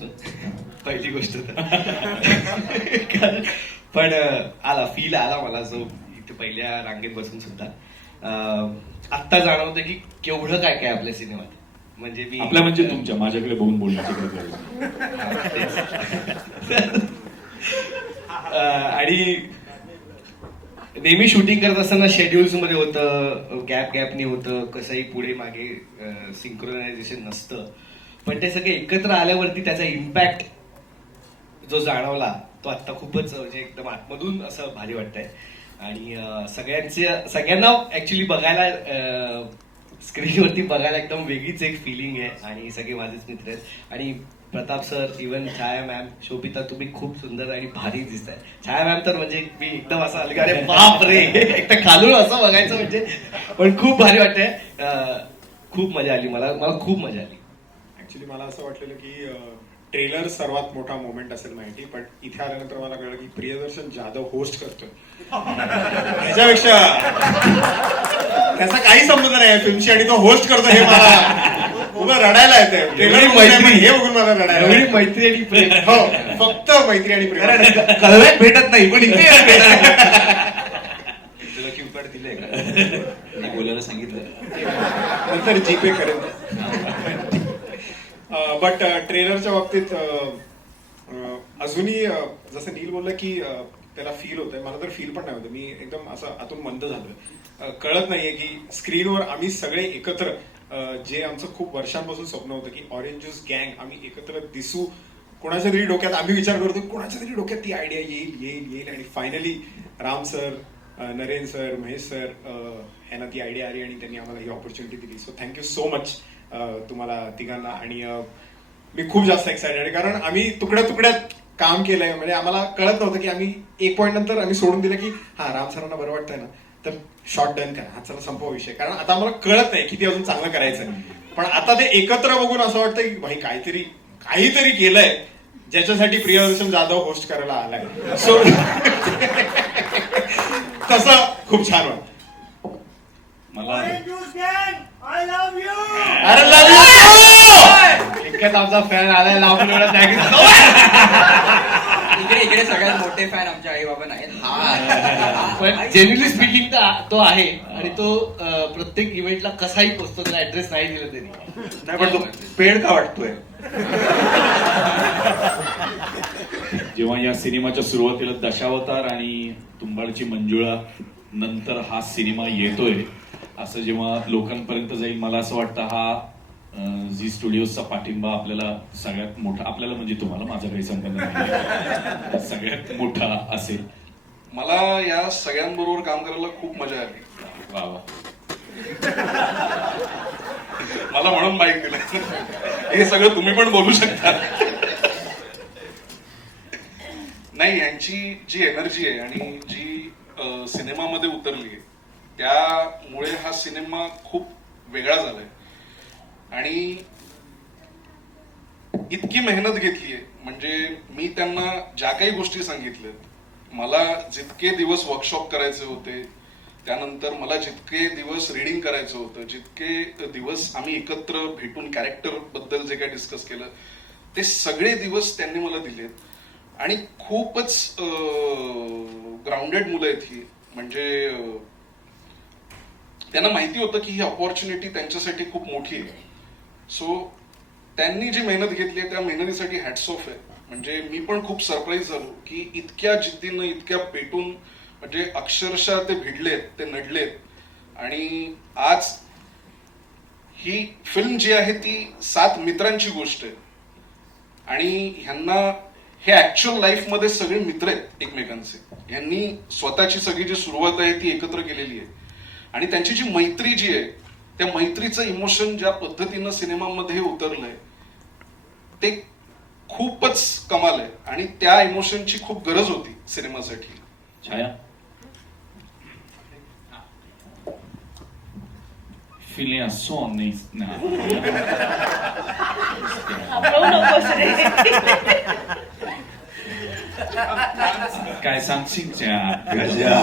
बसून पहिली गोष्ट तर पण आला फील आला मला जो इथे पहिल्या रांगेत बसून सुद्धा आत्ता जाणवतं की केवढं काय काय आपल्या सिनेमात. म्हणजे मी आपल्या म्हणजे तुमच्या माझ्याकडे बघून बोलण्याची गरज आणि नेहमी शूटिंग करत असताना शेड्युल्स मध्ये होतं, गॅपनी होतं, कसंही पुढे मागे सिंक्रोनायझेशन नसतं. पण ते सगळे एकत्र आल्यावरती त्याचा इम्पॅक्ट जो जाणवला तो आता खूपच म्हणजे एकदम आतमधून असं भारी वाटतंय. आणि सगळ्यांना ऍक्च्युली बघायला स्क्रीनवरती बघायला एकदम वेगळीच एक फिलिंग आहे. आणि सगळे माझेच मित्र आहेत. आणि प्रताप सर, इव्हन छाया मॅम, शोभिता, तुम्ही खूप सुंदर आणि भारी दिसताय. छाया मॅम तर म्हणजे मी एकदम असं आलं की अरे बाप रे, एकदा खालून असं बघायचं म्हणजे. पण खूप भारी वाटतंय. खूप मजा आली, मला खूप मजा आली. ऍक्च्युली मला असं वाटलेलं की ट्रेलर सर्वात मोठा मोमेंट असेल माहिती, पण इथे आल्यानंतर मला कळलं की प्रियदर्शन जाधव होस्ट करतोय. त्याच्यापेक्षा त्याचा काही संबंध नाही फिल्मशी आणि तो होस्ट करतो हे मला उभं रडायला येते. ट्रेलर मैत्री हे बघून मला रडायला. मैत्री आणि प्रेम. हो, फक्त मैत्री आणि प्रेम. कळव्यात भेटत नाही पण इथे तुला क्यू कार्ड दिलंय का? बोलायला सांगितलं नंतर जीपे करेल. बट ट्रेलरच्या बाबतीत अजूनही जसं नील बोललं की त्याला फील होतंय, मला तर फील पण नाही होतं. मी एकदम असं आतून मंद झालोय. कळत नाहीये की स्क्रीनवर आम्ही सगळे एकत्र जे आमचं खूप वर्षांपासून स्वप्न होतं की ऑरेंज ज्यूस गँग आम्ही एकत्र दिसू. कोणाच्या तरी डोक्यात आम्ही विचार करतो कोणाच्या तरी डोक्यात ती आयडिया येईल आणि finally Ram sir, Naren sir, Mahesh sir यांना ती आयडिया आली आणि त्यांनी आम्हाला ही ऑपॉर्च्युनिटी दिली. सो थँक्यू सो मच तुम्हाला तिघांना. आणि मी खूप जास्त एक्सायटेड आहे कारण आम्ही तुकड्या तुकड्यात काम केलंय. म्हणजे आम्हाला कळत नव्हतं की आम्ही एक पॉईंट नंतर आम्ही सोडून दिलं की हा राम सरांना बरं वाटतंय ना तर शॉर्ट डन करा, हा चला संपवा विषय. कारण आता आम्हाला कळत नाही किती अजून चांगलं करायचं. पण आता ते एकत्र बघून असं वाटतं की भाई काहीतरी केलंय ज्याच्यासाठी प्रियदर्शन जाधव होस्ट करायला आलाय. सो तसं खूप छान वाटतं मला. अरे लव यू. इतक्यात आमचा फॅन आलाय लावून इकडे सगळ्यात मोठे फॅन आमच्या आई बाबा नाहीत. पण जेन्युअनली स्पीकिंग तो आहे. आणि तो प्रत्येक इव्हेंटला कसाही पोचतो, त्याला ऍड्रेस नाही दिला तरी. नाही पण तो पेड का वाटतोय. जेव्हा या सिनेमाच्या सुरुवातीला दशावतार आणि तुंबाडची मंजुळा नंतर हा सिनेमा येतोय असं जेव्हा लोकांपर्यंत जाईल, मला असं वाटतं हा झी स्टुडिओचा पाठिंबा आपल्याला सगळ्यात मोठा, आपल्याला म्हणजे तुम्हाला, माझा काही संबंध नाही, सगळ्यात मोठा असेल. मला या सगळ्यांबरोबर काम करायला खूप मजा आली. वा वा. मला म्हणून माईक दिलं. हे सगळं तुम्ही पण बोलू शकता. नाही, यांची जी एनर्जी आहे आणि जी सिनेमामध्ये उतरली आहे त्यामुळे हा सिनेमा खूप वेगळा झालाय. आणि इतकी मेहनत घेतलीये, म्हणजे मी त्यांना ज्या काही गोष्टी सांगितल्यात, मला जितके दिवस वर्कशॉप करायचे होते, त्यानंतर मला जितके दिवस रिडिंग करायचं होतं, जितके दिवस आम्ही एकत्र भेटून कॅरेक्टर बद्दल जे काही डिस्कस केलं, ते सगळे दिवस त्यांनी मला दिलेत. आणि खूपच ग्राउंडेड मुलं आहेत ही. म्हणजे त्यांना माहिती होतं की ही ऑपॉर्च्युनिटी त्यांच्यासाठी खूप मोठी आहे. सो त्यांनी जी मेहनत घेतली त्या मेहनतीसाठी हॅट्स ऑफ आहे. म्हणजे मी पण खूप सरप्राईज झालो की इतक्या जिद्दीनं, इतक्या पेटून, म्हणजे अक्षरशः ते भिडलेत, ते नडलेत. आणि आज ही फिल्म जी आहे ती 7 मित्रांची गोष्ट आहे. आणि ह्यांना हे ऍक्च्युअल लाईफ मध्ये सगळे मित्र आहेत एकमेकांचे. यांनी स्वतःची सगळी जी सुरुवात आहे ती एकत्र केलेली आहे. आणि त्यांची जी मैत्री जी आहे, त्या मैत्रीचं इमोशन ज्या पद्धतीनं सिनेमामध्ये उतरलंय ते खूपच कमाल आहे. आणि त्या इमोशनची खूप गरज होती सिनेमासाठी. छाया, फिलिंग सो काय सांगशील गजा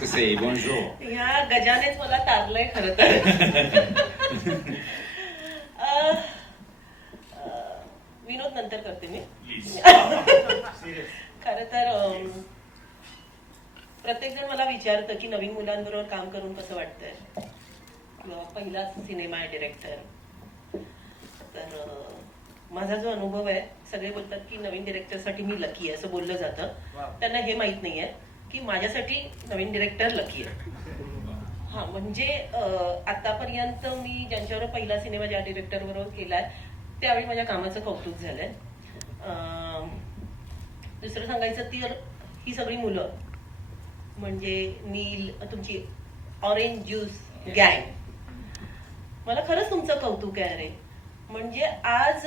कसे बोंजो. ह्या गजानेच मला तारलंय खरं तर. करते मी प्लीज. खरं तर प्रत्येक जण मला विचारतं की नवीन मुलांबरोबर काम करून कसं वाटतंय किंवा पहिलाच सिनेमा आहे डिरेक्टर. तर माझा जो अनुभव आहे, सगळे बोलतात की नवीन डिरेक्टरसाठी मी लकी आहे असं बोललं जातं. त्यांना हे माहित नाहीये की माझ्यासाठी नवीन डिरेक्टर लकी आहे. हा म्हणजे आतापर्यंत मी ज्यांच्यावर पहिला सिनेमा ज्या डिरेक्टर बरोबर केलाय त्यावेळी माझ्या कामाचं कौतुक झालंय. दुसरं सांगायचं तर ही सगळी मुलं म्हणजे नील, तुमची ऑरेंज ज्यूस गँग, मला खरंच तुमचं कौतुक आहे रे. म्हणजे आज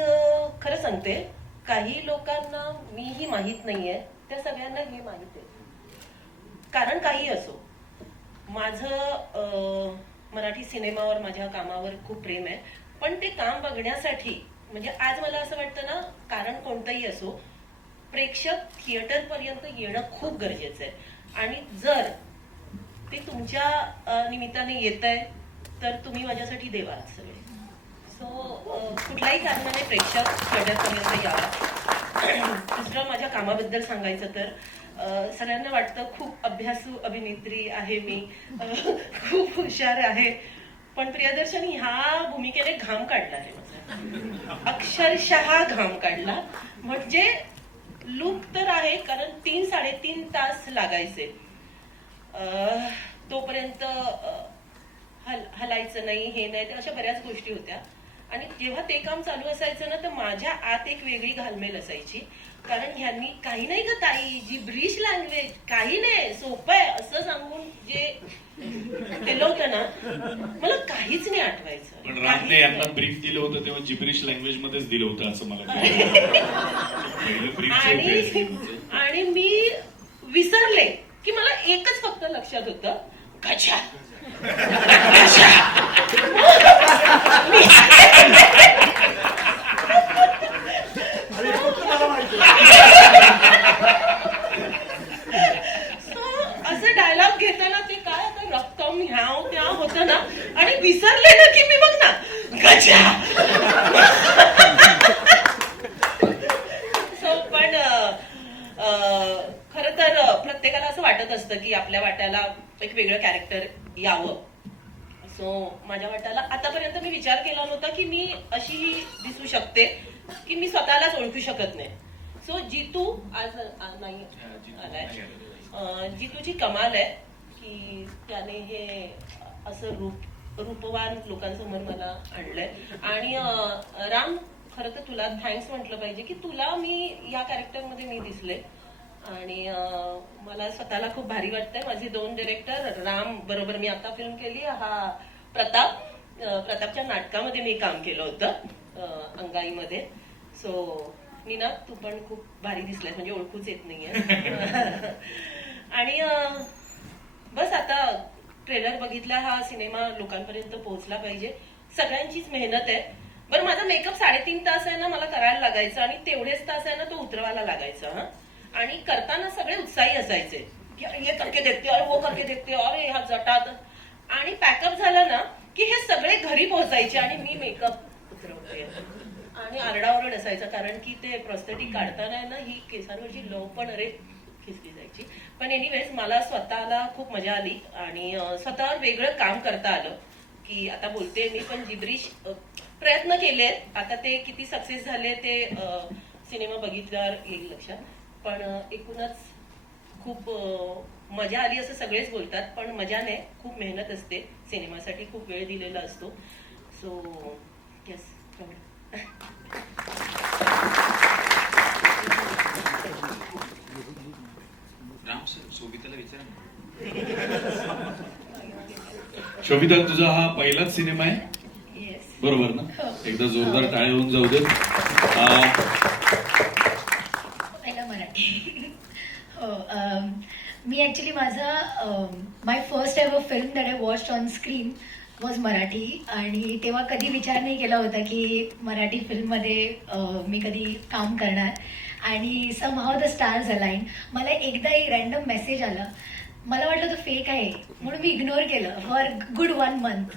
खरं सांगते, काही लोकांना मीही माहित नाहीये, त्या सगळ्यांना हे माहित आहे. कारण काही असो, माझं मराठी सिनेमावर, माझ्या कामावर खूप प्रेम आहे. पण ते काम बघण्यासाठी म्हणजे आज मला असं वाटतं ना, कारण कोणतंही असो, प्रेक्षक थिएटर पर्यंत येणं खूप गरजेचं आहे. आणि जर ते तुमच्या निमित्ताने येत आहे तर तुम्ही माझ्यासाठी देवा सगळे. सो कुठल्याही कारणाने प्रेक्षक थिएटरपर्यंत यावा. दुसरं माझ्या कामाबद्दल सांगायचं तर सगळ्यांना वाटतं खूप अभ्यासू अभिनेत्री आहे मी, खूप हुशार आहे. पण प्रियदर्शनी ह्या भूमिकेने घाम काढला रे माझा, अक्षरशः घाम काढला. म्हणजे लूप तर आहे, कारण 3-3.5 तास लागायचे. तोपर्यंत हलायचं नाही, हे नाही, ते अशा बऱ्याच गोष्टी होत्या. आणि जेव्हा ते काम चालू असायचं ना, तर माझ्या आत एक वेगळी घालमेल असायची. कारण ह्यांनी काही नाही ग ताई, जिब्रिश लँग्वेज, काही नाही, सोपं आहे असं सांगून जे केलं होतं ना, मला काहीच नाही आठवायचं. पण रामने यांना ब्रीफ दिलं होतं तेव्हा जिब्रिश लँग्वेज मध्येच दिलं होतं असं मला कळलं. आणि मी विसरले की मला एकच फक्त लक्षात होतं, गजा. असं डायलॉग घेताना ते काय आता रक्कम ह्याव त्या होतं ना, आणि विसरले ना की मी बघ ना गजा. सो पण खरं तर प्रत्येकाला असं वाटत असतं की आपल्या वाट्याला एक वेगळं कॅरेक्टर यावं. सो माझ्या वाट्याला आतापर्यंत मी विचार केला नव्हता की मी अशी दिसू शकते की मी स्वतःलाच ओळखू शकत नाही. सो जितू आज नाही आलाय. जितूची कमाल आहे की त्याने हे असं रूपवान लोकांसमोर मला आणलंय. आणि राम, खरं तर तुला थँक्स म्हटलं पाहिजे की तुला मी या कॅरेक्टरमध्ये मी दिसले. आणि मला स्वतःला खूप भारी वाटतंय. माझे 2 डिरेक्टर, राम बरोबर मी आता फिल्म केली, हा प्रतापच्या नाटकामध्ये मी काम केलं होतं अंगाईमध्ये. सो नीना, तू पण खूप भारी दिसलाय, म्हणजे ओळखूच येत नाहीये. आणि बस आता ट्रेलर बघितला, हा सिनेमा लोकांपर्यंत पोहोचला पाहिजे. सगळ्यांचीच मेहनत आहे. बरं, माझा मेकअप 3.5 तास आहे ना मला करायला लागायचा, आणि तेवढेच तास आहे ना तो उतरवायला लागायचा. हा, आणि करताना सगळे उत्साही असायचे की हे करके देखते, अरे वो करके देखते, अरे ह्या जटात. आणि पॅकअप झालं ना की हे सगळे घरी पोहोचायचे आणि मी मेकअप उतरवते. आणि आरडाओरड असायचा, कारण की ते प्रॉस्थेटिक काढताना ना ही केसांवरची लव पण अरे खिसली जायची. पण एनिवेज मला स्वतःला खूप मजा आली आणि स्वतःवर वेगळं काम करता आलं. की आता बोलते मी, पण जिब्रिश प्रयत्न केले. आता ते किती सक्सेस झाले ते सिनेमा बघितल्यावर येईल लक्षात. पण एकूणच खूप मजा आली असं सगळेच बोलतात, पण मजा नाही, खूप मेहनत असते. सिनेमासाठी खूप वेळ दिलेला असतो. So yes. राम सर, शोभिताला विचारा. शोभिता, तुझा हा पहिलाच सिनेमा आहे बरोबर ना? एकदा जोरदार टाळ्या होऊन जाऊ दे. पहिला मराठी. हो, मी ऍक्च्युली माझा my first ever film that I watched on screen was Marathi. आणि तेव्हा कधी विचार नाही केला होता की मराठी फिल्ममध्ये मी कधी काम करणार. आणि समहाव द स्टार्स अलाइन. मला एकदा एक रॅन्डम मेसेज आला, मला वाटलं तो फेक आहे म्हणून मी इग्नोर केलं फॉर गुड 1 month.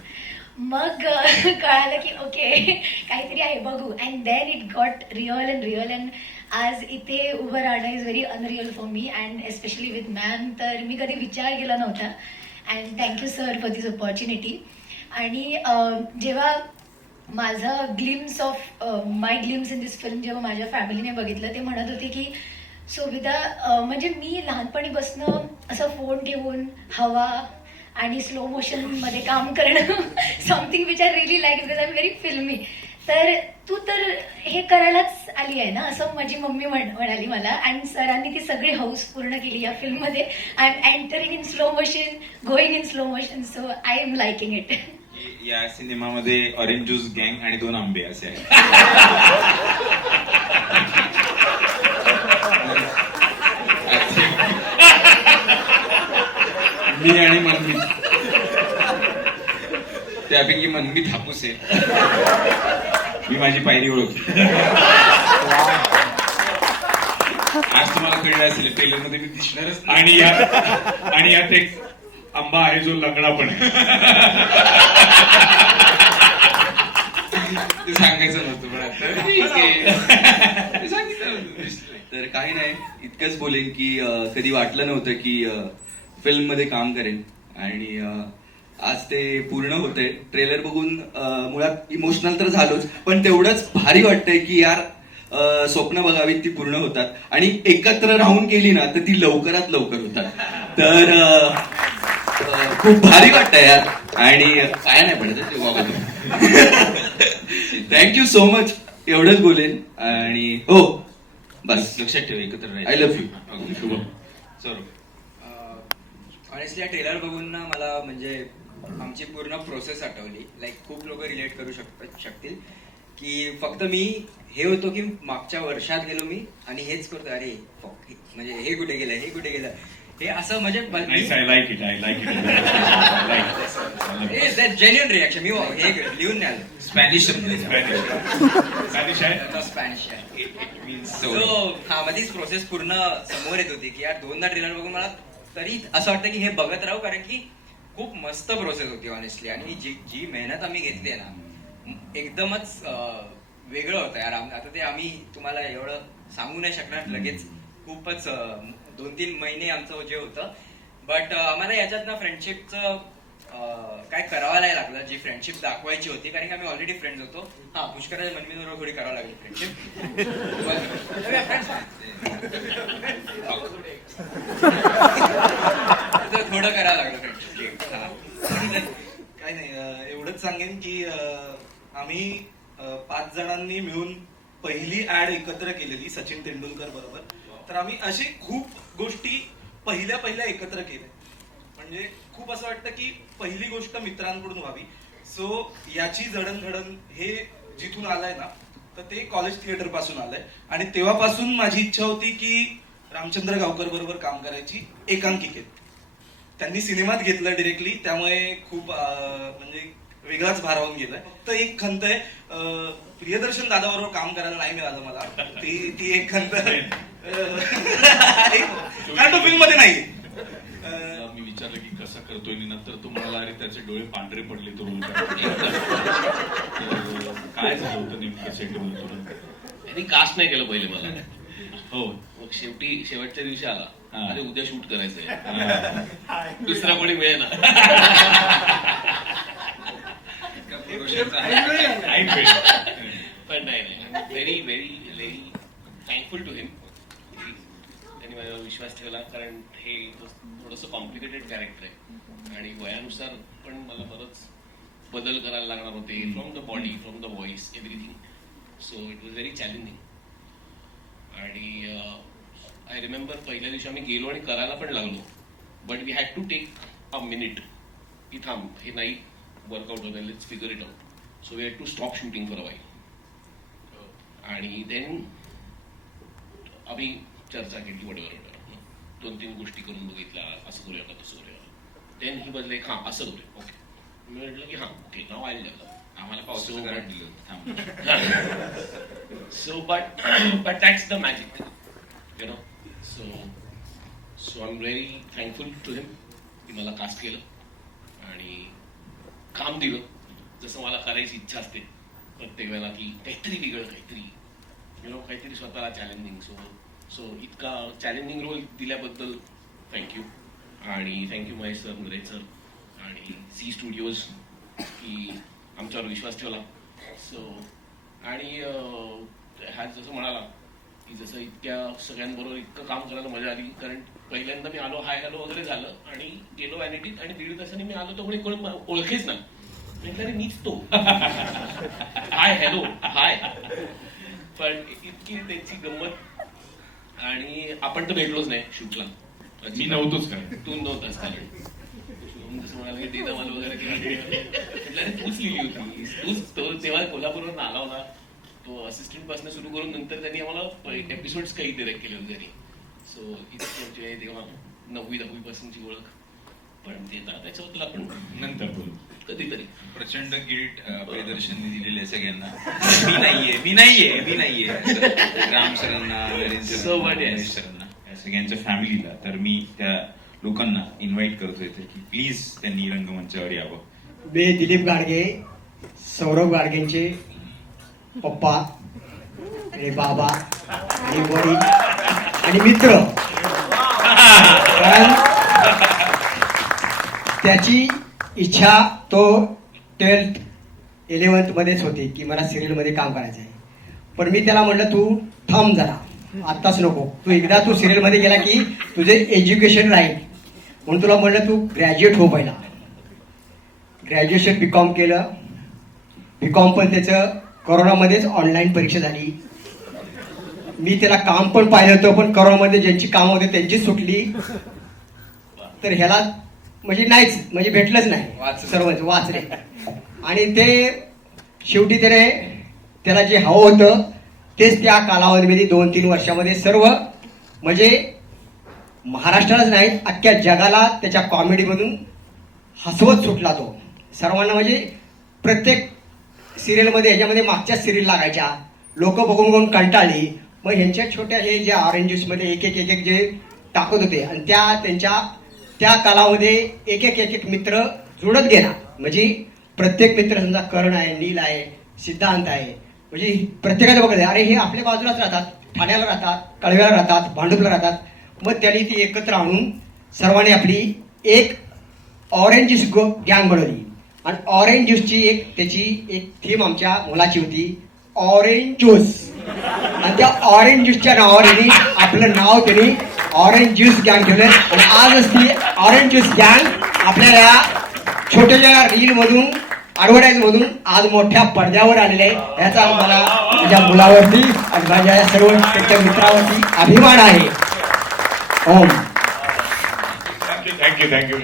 मग कळालं की ओके काहीतरी आहे बघू. And then it got real and आज इथे उभं राहणं is very unreal for me and especially with ma'am. तर मी कधी विचार केला नव्हता. And thank you sir for this opportunity. आणि जेव्हा माझं glimpse of my glimpse in this film जेव्हा माझ्या फॅमिलीने बघितलं ते म्हणत होते की सुविधा म्हणजे मी लहानपणीपासनं असं फोन ठेवून हवा आणि स्लो मोशनमध्ये काम करणं something which I really like because I am very फिल्मी. तर तू तर हे करायलाच आली आहे ना असं माझी मम्मी म्हणाली मला. अँड सरांनी ती सगळी हौस पूर्ण केली या फिल्ममध्ये. I am entering in slow motion, going in slow motion, so I am liking it. या सिनेमामध्ये ऑरेंज ज्यूस गँग आणि 2 आंबे असे आहे. मी आणि मनमीत, त्यापैकी मनमीत हापूस आहे. मी माझी पायरी ओळखली. आज तुम्हाला कळलं असेल ट्रेलर मध्ये मी दिसणारच नाही. आणि यात एक आंबा आहे जो लंगडा पण आहे. ते सांगायचं नव्हतं पण आता ठीक आहे. ते सांगितलं नव्हतं, दिसलंय. तर काही नाही, इतकंच बोलेन की कधी वाटलं नव्हतं की फिल्म मध्ये काम करेन आणि आज ते पूर्ण होतंय. ट्रेलर बघून मुळात इमोशनल तर झालोच, पण तेवढंच भारी वाटतंय की यार स्वप्न बघावीत ती पूर्ण होतात आणि एकत्र राहून केली ना तर ती लवकरात लवकर होतात. तर खूप भारी वाटतंय यार. आणि काय नाही पडत. थँक्यू सो मच, एवढंच बोलेन. आणि हो बस लक्षात ठेवा, एकत्र राहायचं. I love you. चलो. ऑनेस्टली या ट्रेलर बघून ना मला म्हणजे आमची पूर्ण प्रोसेस आठवली. लाईक खूप लोक रिलेट करू शकतील की फक्त मी हे होतो की मागच्या वर्षात गेलो मी आणि हेच करतो. अरे म्हणजे हे कुठे गेलं हे असं म्हणजे I like it. Genuine reaction. मी हे लिहून नाही आलं. स्पॅनिश स्पॅनिश आहे. स्पॅनिश आहे. सो हा मधीच प्रोसेस पूर्ण समोर येत होती की यार 2दा ट्रेलर बघून मला तरी असं वाटतं की हे बघत राहू, कारण की खूप मस्त प्रोसेस होती ऑनेस्टली. आणि जी मेहनत आम्ही घेतली आहे ना एकदमच वेगळं होतं यार. आता ते आम्ही तुम्हाला एवढं सांगू नाही शकणार लगेच. खूपच 2-3 महिने आमचं जे होतं. बट आम्हाला याच्यात ना फ्रेंडशिपचं काय करावं नाही लागलं. जी फ्रेंडशिप दाखवायची होती, कारण की आम्ही ऑलरेडी फ्रेंड्स होतो. हा पुष्कराच्या मनमीबरोबर थोडी करावं लागली फ्रेंडशिप. थोडं करावं लागलं फ्रेंडशिप. काय नाही, एवढंच सांगेन की आम्ही 5 जणांनी मिळून पहिली ऍड एकत्र केलेली सचिन तेंडुलकर बरोबर. तर आम्ही अशी खूप गोष्टी पहिल्या एकत्र केल्या. म्हणजे खूप असं वाटतं की पहिली गोष्ट मित्रांकडून व्हावी. सो याची जडणघडण हे जिथून आलंय ना तर ते कॉलेज थिएटर पासून आलंय. आणि तेव्हापासून माझी इच्छा होती की रामचंद्र गावकर बरोबर काम करायची एकांकिकेत. त्यांनी सिनेमात घेतलं डिरेक्टली, त्यामुळे खूप म्हणजे वेगळाच भारावून गेलाय. फक्त एक खंत आहे, प्रियदर्शन दादाबरोबर काम करायला नाही मिळालं मला. ती एक खंत कारण तो फिल्म मध्ये नाही. मी विचारलं की कसा करतोय, नंतर तू म्हणाला अरे त्याचे डोळे पांढरे पडले तो. काय झालं होतं नेमकं सेटवर तुला? त्यांनी कास्ट नाही केलं पहिले मला. हो, मग शेवटच्या दिवशी आला, अरे उद्या शूट करायचंय. दुसरा कोणी मिळेना. पण नाही, very very very thankful to him. त्यांनी माझ्यावर विश्वास ठेवला, कारण हे थोडंसं कॉम्प्लिकेटेड कॅरेक्टर आहे आणि वयानुसार पण मला बरंच बदल करायला लागणार होते. From the body, from the voice, everything. So it was very challenging. आणि आय रिमेंबर पहिल्या दिवशी आम्ही गेलो आणि करायला पण लागलो. But we had to take a minute की थांब, हे नाही वर्कआउट होतं, let's figure it out. So we had to stop shooting for a while. आणि देन आम्ही चर्चा केली वडवर 2-3 गोष्टी करून बघितल्या, असं करूया का तसं करूया. देन ही बदले हां असं करूया. ओके, मी म्हटलं की हां ओके नाव आयल झालं. आम्हाला पावसाचं कारण दिलं थांब. So, but that's the magic, you know. So I'm very thankful to him की मला कास्ट केलं आणि काम दिलं. जसं मला करायची इच्छा असते प्रत्येक वेळेला की काहीतरी वेगळं, काहीतरी काहीतरी स्वतःला चॅलेंजिंग. सो इतका चॅलेंजिंग रोल दिल्याबद्दल थँक्यू. आणि थँक्यू महेश सर, मुरेश सर आणि झी स्टुडिओज की आमच्यावर विश्वास ठेवला. सो आणि हा जसं म्हणाला की जसं इतक्या सगळ्यांबरोबर इतकं काम करायला मजा आली. कारण पहिल्यांदा मी आलो, हाय हॅलो वगैरे झालं आणि गेलो व्हॅनिटीत आणि 1.5 तासांनी मी आलो तर कोणी ओळखेच ना. म्हटलं मीच तो हाय हॅलो हाय. पण इतकी त्याची गंमत. आणि आपण तर भेटलोच नाही शूटला. मी नव्हतोच काय. तू नव्हताच कारण शुभम जसं म्हणाला की धमाल वगैरे केला. अरे तूच लिहिली होती, तूच तो तेव्हा कोल्हापूरवरून आला होता. तो असिस्टंट पासून सुरू करून नंतर त्यांनी आम्हाला एपिसोड्स काही डिरेक्ट केले होते घरी. सो इतकी तेव्हा 9वी-10वी पासूनची ओळख. पण ते त्याच्याबद्दल आपण नंतर बोलू. कधीतरी. प्रचंड गिल्ट प्रियदर्शनने दिलेले आहे सगळ्यांना. मी नाहीये राम सरांना, नरेंद्र सरांना, या सगळ्यांच्या फॅमिलीला. तर मी त्या लोकांना इन्व्हाइट करतोय की प्लीज त्यांनी रंगमंचावर यावं. मी दिलीप गाडगे, सौरभ गाडगेंचे पप्पा आणि बाबा आणि वडील आणि मित्र. कारण त्याची इच्छा तो 12th-11th मध्येच होती की मला सिरियलमध्ये काम करायचं आहे. पण मी त्याला म्हटलं तू थांब जरा, आत्ताच नको. तू एकदा तू सिरियलमध्ये गेला की तुझे एज्युकेशन राहील. म्हणून तुला म्हटलं तू ग्रॅज्युएट हो पहिला. ग्रॅज्युएशन BCom केलं. BCom पण त्याचं कोरोनामध्येच ऑनलाईन परीक्षा झाली. मी त्याला काम पण पाहिलं होतं, पण कोरोनामध्ये ज्यांची कामं होती त्यांचीच सुटली. तर ह्याला म्हणजे नाहीच, म्हणजे भेटलंच नाही. सर्वच वाचले. आणि ते शेवटी त्याला जे हवं होतं तेच त्या कालावधीमध्ये 2-3 वर्षामध्ये सर्व म्हणजे महाराष्ट्रालाच नाही अख्ख्या जगाला त्याच्या कॉमेडीमधून हसवत सुटला तो. सर्वांना म्हणजे प्रत्येक सिरियलमध्ये ह्याच्यामध्ये मागच्या सिरियल लागायच्या, लोक बघून कंटाळली. मग ह्यांच्या छोट्या हे जे ऑरेंज ज्यूसमध्ये एक एक जे टाकत होते आणि त्या कालामध्ये एक मित्र जुळत गेला. म्हणजे प्रत्येक मित्र समजा कर्ण आहे, नील आहे, सिद्धांत आहे, म्हणजे प्रत्येकाचं बघत आहे अरे हे आपल्या बाजूलाच राहतात, ठाण्याला राहतात, कळव्याला राहतात, भांडुपला राहतात. मग त्यांनी ती एकत्र आणून सर्वांनी आपली एक ऑरेंज ज्यूस गँग बनवली. आणि ऑरेंज ज्यूसची त्याची एक थीम आमच्या मुलाची होती, ऑरेंज ज्यूस. आणि त्या ऑरेंज ज्यूसच्या नावावर आपलं नाव त्यांनी ऑरेंज ज्यूस गँग ठेवलं. आणि आजच ती ऑरेंज ज्यूस गँग आपल्याला छोट्याशा रील मधून, ऍडव्हर्टाईज मधून आज मोठ्या पडद्यावर आलेले आहे. याचा मला माझ्या मुलावरती आणि माझ्या सर्व त्याच्या मित्रावरती अभिमान आहे. ओम. थँक्यू.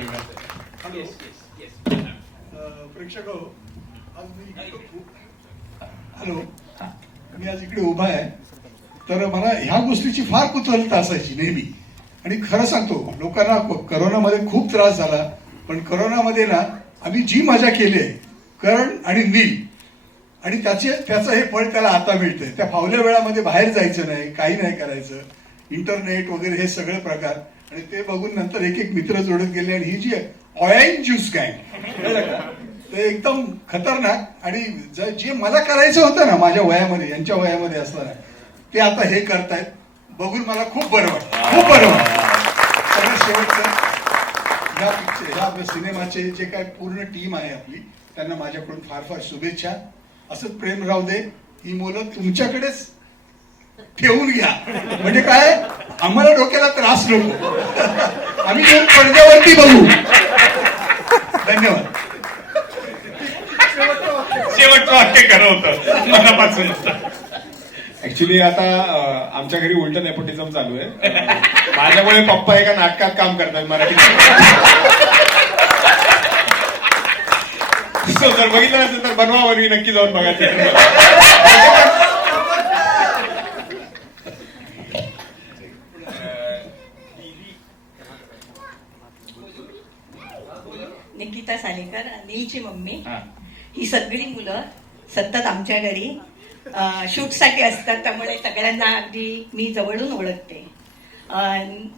प्रेक्षक आज हॅलो, मी आज इकडे उभा आहे. तर मला ह्या गोष्टीची फार कुतूहलता असायची नेहमी. आणि खरं सांगतो, लोकांना करोनामध्ये खूप त्रास झाला. पण करोनामध्ये ना आम्ही जी मजा केली आहे करण आणि नील, आणि त्याचं हे फळ त्याला आता मिळतंय. त्या फावल्या वेळामध्ये बाहेर जायचं नाही, काही नाही करायचं, इंटरनेट वगैरे हे सगळे प्रकार. आणि ते बघून नंतर एक मित्र जोडत गेले. आणि ही जी ऑरेंज ज्यूस गँग ते एकदम खतरनाक. आणि जे मला करायचं होतं ना माझ्या वयामध्ये, यांच्या वयामध्ये असताना, ते आता हे करतायत. बघून मला खूप बरं वाटतं, खूप बरं वाटतं. सगळ्यात शेवटचं ह्या सिनेमाचे जे काय पूर्ण टीम आहे आपली, त्यांना माझ्याकडून फार फार शुभेच्छा. असंच प्रेम राहू दे. ही मुलं तुमच्याकडेच ठेवून घ्या, म्हणजे काय आम्हाला डोक्याला त्रास नको. आम्ही येऊन पडद्यावरती बघू. धन्यवाद. शेवटचं वाक्य खरं होतं मनापासून. ऍक्च्युली आता आमच्या घरी उलट नेपोटिझम चालू आहे. माझ्यामुळे पप्पा एका नाटकात काम करतात मराठी. जर बघितलं नसेल तर बनवावर मी नक्की जाऊन बघा. निकिता सालेकर, अनिलची मम्मी. ही सगळी मुलं सतत आमच्या घरी शूटसाठी असतात, त्यामुळे सगळ्यांना अगदी मी जवळून ओळखते.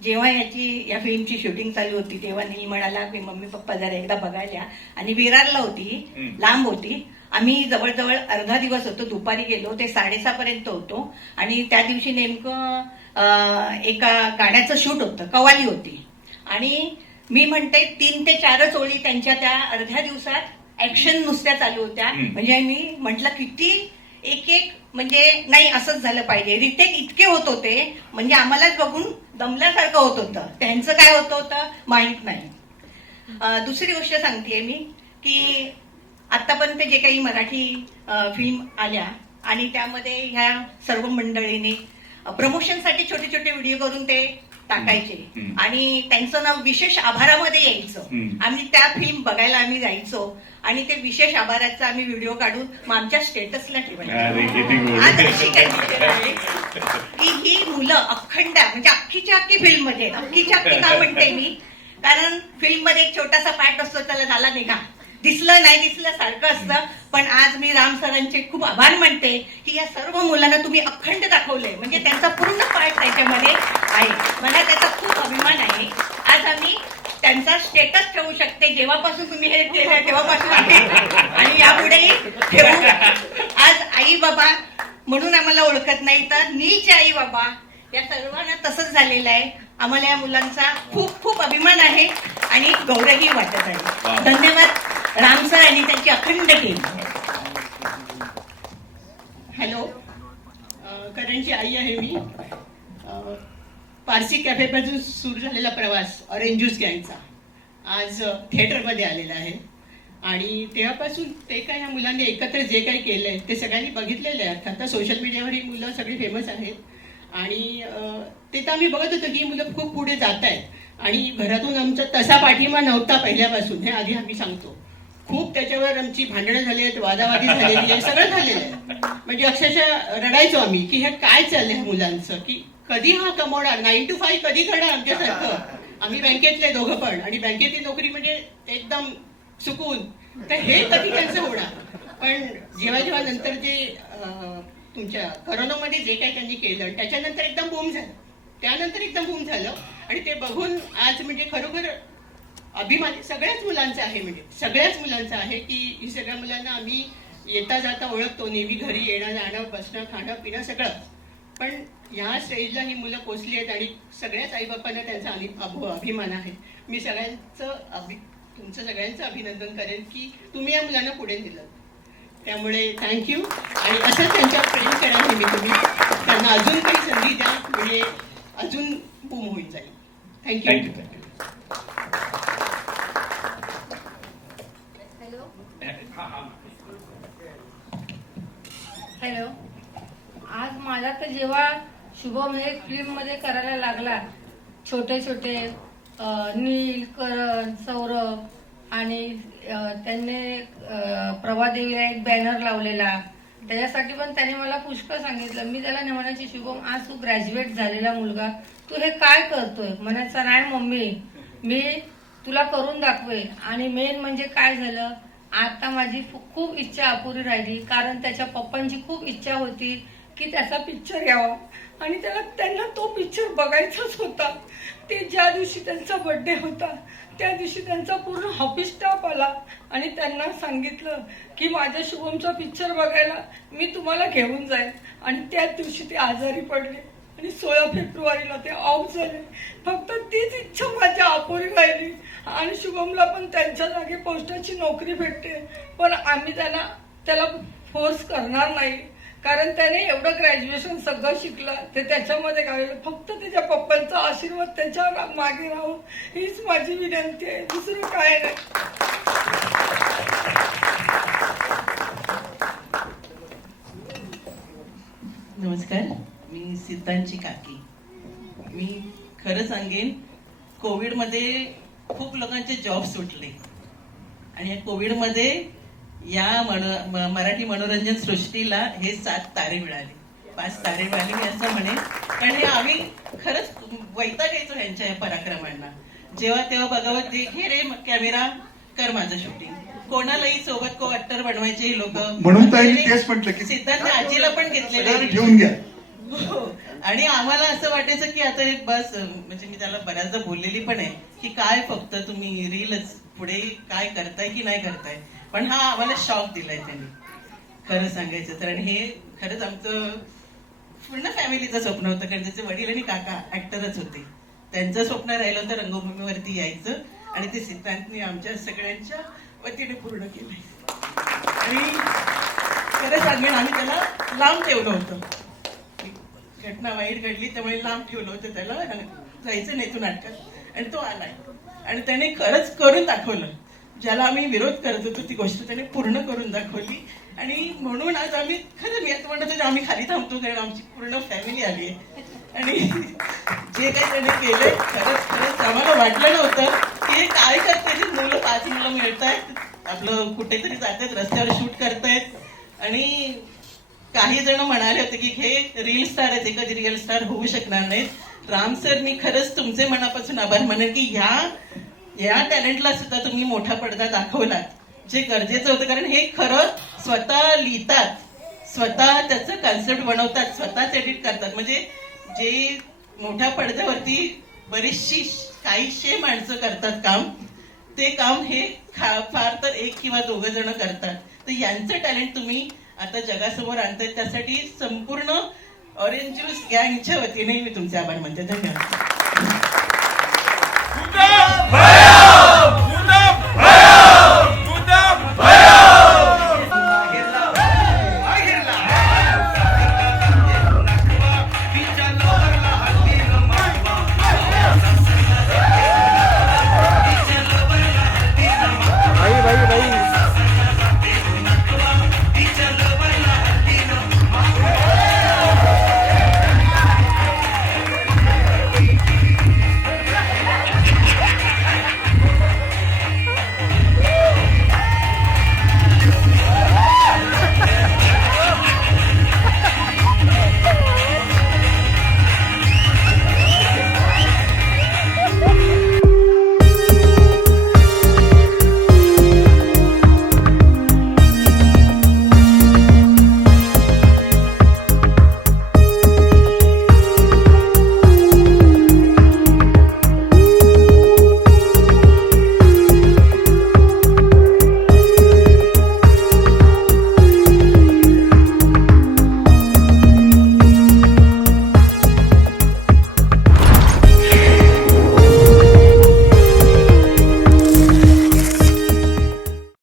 जेव्हा या फिल्मची शूटिंग चालू होती तेव्हा नील म्हणाला की मम्मी पप्पा जरा एकदा बघायला या. आणि विरारला होती, लांब होती. आम्ही जवळजवळ अर्धा दिवस होतो, दुपारी गेलो, ते 6:30 पर्यंत होतो. आणि त्या दिवशी नेमकं एका गाण्याचं शूट होतं, कवाली होती. आणि मी म्हणते 3 ते 4 ओळी त्यांच्या त्या अर्ध्या दिवसात ऍक्शन नुसत्या चालू होत्या. म्हणजे मी म्हटलं किती एक म्हणजे नाही असंच झालं पाहिजे. रिटेक इतके होत होते म्हणजे आम्हालाच बघून दमल्यासारखं होत होतं. त्यांचं काय होतं माहित नाही. दुसरी गोष्ट सांगतेय मी की आतापर्यंत जे काही मराठी फिल्म आल्या आणि त्यामध्ये ह्या सर्व मंडळीने प्रमोशनसाठी छोटे छोटे व्हिडिओ करून ते टाकायचे आणि त्यांचं नाव विशेष आभारामध्ये यायचं. आम्ही त्या फिल्म बघायला आम्ही जायचो आणि ते विशेष आभाराचा आम्ही व्हिडिओ काढून मग आमच्या स्टेटसला ठेवायचो. आज अशी कंडिशन आहे की ही मुलं अखंड म्हणजे अख्खीच्या अख्खी फिल्म मध्ये, अख्खीच्या अख्खी का म्हणते मी, कारण फिल्म मध्ये एक छोटासा पार्ट असतो, त्याला झाला नाही का, दिसलं नाही दिसलं सारखं असतं. पण आज मी राम सरांचे खूप आभार मानते की या सर्व मुलांना तुम्ही अखंड दाखवलंय, म्हणजे त्यांचा पूर्ण पार्ट त्याच्यामध्ये आहे. मला त्याचा खूप अभिमान आहे. आज आम्ही त्यांचा स्टेटस ठेवू शकते, जेव्हापासून तुम्ही हे केलं तेव्हापासून आम्ही आणि यापुढेही ठेवू. आज आई बाबा म्हणून आम्हाला ओळखत नाही तर नीचे आई बाबा, या सर्वांना तसंच झालेलं आहे. आम्हाला या मुलांचा खूप खूप अभिमान आहे आणि गौरवही वाटत आहे. धन्यवाद राम सर आणि त्यांची अखंड टीम. हॅलो, करणची आई आहे मी. पारसी कॅफेपासून सुरू झालेला प्रवास ऑरेंज ज्यूस गँगचा आज थिएटरमध्ये आलेला आहे. आणि तेव्हापासून ते काय ह्या मुलांनी एकत्र जे काही केलंय ते सगळ्यांनी बघितलेलं आहे. अर्थात आता सोशल मीडियावर ही मुलं सगळी फेमस आहेत आणि ते तर आम्ही बघत होतो की ही मुलं खूप पुढे जात आहेत आणि घरातून आमचा तसा पाठिंबा नव्हता पहिल्यापासून, हे आधी आम्ही सांगतो. खूप त्याच्यावर आमची भांडणं झाली आहेत, वादावादी झालेली आहे, सगळं झालेलं आहे. म्हणजे अक्षरशः रडायचो आम्ही की हे काय चाललंय मुलांचं, की कधी हा कमवणार, 9 to 5 कधी करणार आमच्यासारखं. आम्ही बँकेतले दोघं पण, आणि बँकेतली नोकरी म्हणजे एकदम सुकून, तर हे कधी त्यांचं होणार. पण जेव्हा जेव्हा नंतर जे तुमच्या करोनामध्ये जे काही त्यांनी केलं त्याच्यानंतर एकदम बूम झालं, त्यानंतर एकदम बूम झालं. आणि ते बघून आज म्हणजे खरोखर अभिमान सगळ्याच मुलांचा आहे, म्हणजे सगळ्याच मुलांचा आहे की ही सगळ्या मुलांना आम्ही येता जाता ओळखतो, नेहमी घरी येणं जाणं बसणं खाणं पिणं सगळं. पण ह्या स्टेजला ही मुलं पोचली आहेत आणि सगळ्याच आईबापांना त्यांचा अभिमान आहे. मी तुमचं सगळ्यांचं अभिनंदन करेन की तुम्ही या मुलांना पुढे नेलं. त्यामुळे थँक्यू. आणि असंच त्यांच्यावर प्रेम करा नेहमी तुम्ही, त्यांना अजून काही संधी द्या, म्हणजे अजून बूम होईल जाईल. थँक्यू. हॅलो, आज मला तर जेव्हा शुभम हे फिल्म मध्ये करायला लागला, छोटे छोटे नील, करण, सौरभ आणि त्यांनी प्रभादेवीला एक बॅनर लावलेला, त्याच्यासाठी पण त्याने मला पुष्कळ सांगितलं. मी त्याला म्हणायची, शुभम आज तू ग्रॅज्युएट झालेला मुलगा, तू हे काय करतोय? म्हणायचा, नाही मम्मी मी तुला करून दाखवेन. आणि मेन म्हणजे काय झालं, आता माझी खूप इच्छा अपुरी राहिली, कारण त्याच्या पप्पांची खूप इच्छा होती की त्याचा पिक्चर यावा आणि त्यांना तो पिक्चर बघायचाच होता. ते ज्या दिवशी त्यांचा बर्थडे होता त्या दिवशी त्यांचा पूर्ण ऑफिस स्टाफ आला आणि त्यांना सांगितलं की माझ्या शुभमचा पिक्चर बघायला मी तुम्हाला घेऊन जाईन. आणि त्याच दिवशी ते आजारी पडले आणि 16 फेब्रुवारीला ते ऑफ झाले. फक्त तीच इच्छा माझ्या अपुरी राहिली. आणि शुभमला पण त्यांच्या जागी पोस्टाची नोकरी भेटते, पण आम्ही त्याला फोर्स करणार नाही, कारण त्याने एवढं ग्रॅज्युएशन सगळं शिकलं, ते त्याच्यामध्ये काय, फक्त त्याच्या पप्पांचा आशीर्वाद त्याच्या मागे राहू हीच माझी विनंती आहे, दुसरं काय नाही. नमस्कार, मी सिद्धांची काकी. मी खरं सांगेन, कोविडमध्ये खूप लोकांचे जॉब सुटले आणि या कोविडमध्ये या मराठी मनोरंजन सृष्टीला हे 7 तारे मिळाले, 5 तारे मिळाले मी असं म्हणेन. कारण हे आम्ही खरंच वैताग यायचो ह्यांच्या या पराक्रमांना. जेव्हा तेव्हा बघावं, घे रे कॅमेरा, कर माझं शूटिंग. कोणालाही सोबत को ऍक्टर बनवायचे ही लोक. म्हणून तेच म्हटलं की सिद्धांत आजीला पण घेतलेलं ठेवून घ्या. हो. आणि आम्हाला असं वाटायचं की आता हे बस, म्हणजे मी त्याला बऱ्याचदा बोललेली पण आहे की काय फक्त तुम्ही रीलच पुढे काय करताय की नाही करताय, पण हा आम्हाला शॉक दिलाय त्यांनी खरं सांगायचं तर. आणि हे खरंच आमचं पूर्ण फॅमिलीचं स्वप्न होतं, कारण त्याचे वडील आणि काका ऍक्टरच होते. त्यांचं स्वप्न राहिलं होतं रंगभूमीवरती यायचं, आणि ते सिद्धांतनी आमच्या सगळ्यांच्या वतीने पूर्ण केलंय. आणि खरं सांगेन आम्ही त्याला लांब ठेवलं होतं, घटना वाईट घडली त्यामुळे लांब ठेवलं होतं त्याला, जायचं नाही तू नाटकात, आणि तो आलाय आणि त्याने खरंच करून दाखवलं. ज्याला आम्ही विरोध करत होतो ती गोष्ट त्याने पूर्ण करून दाखवली. आणि म्हणून आज आम्ही खरं मी आता म्हणत होते आम्ही खाली थांबतो, कारण आमची पूर्ण फॅमिली आली आहे. आणि जे काही त्याने केलंय खरंच खरंच आम्हाला वाटलं नव्हतं की हे काय करतायत. मुलं 5 मुलं मिळतायत, आपलं कुठेतरी जातात, रस्त्यावर शूट करतायत. आणि काही जण म्हणाले होते की हे रील स्टार आहेत, हे कधी रिअल स्टार होऊ शकणार नाहीत. राम सर, मी खरंच तुमचे मनापासून आभार मानेन की या टॅलेंटला सुद्धा तुम्ही मोठा पडदा दाखवलात, जे गरजेचं होतं. कारण हे खरं स्वतः लिहितात, स्वतः त्याचं कॉन्सेप्ट बनवतात, स्वतःच एडिट करतात. म्हणजे जे मोठ्या पडद्यावरती बरीचशी काहीशे माणसं करतात काम, ते काम हे फार तर 1 किंवा 2 जण करतात. तर यांचं टॅलेंट तुम्ही आता जगासमोर आणताय, त्यासाठी संपूर्ण ऑरेंज ज्यूस गँगच्या वतीने मी तुमचे आभार मानते. धन्यवाद.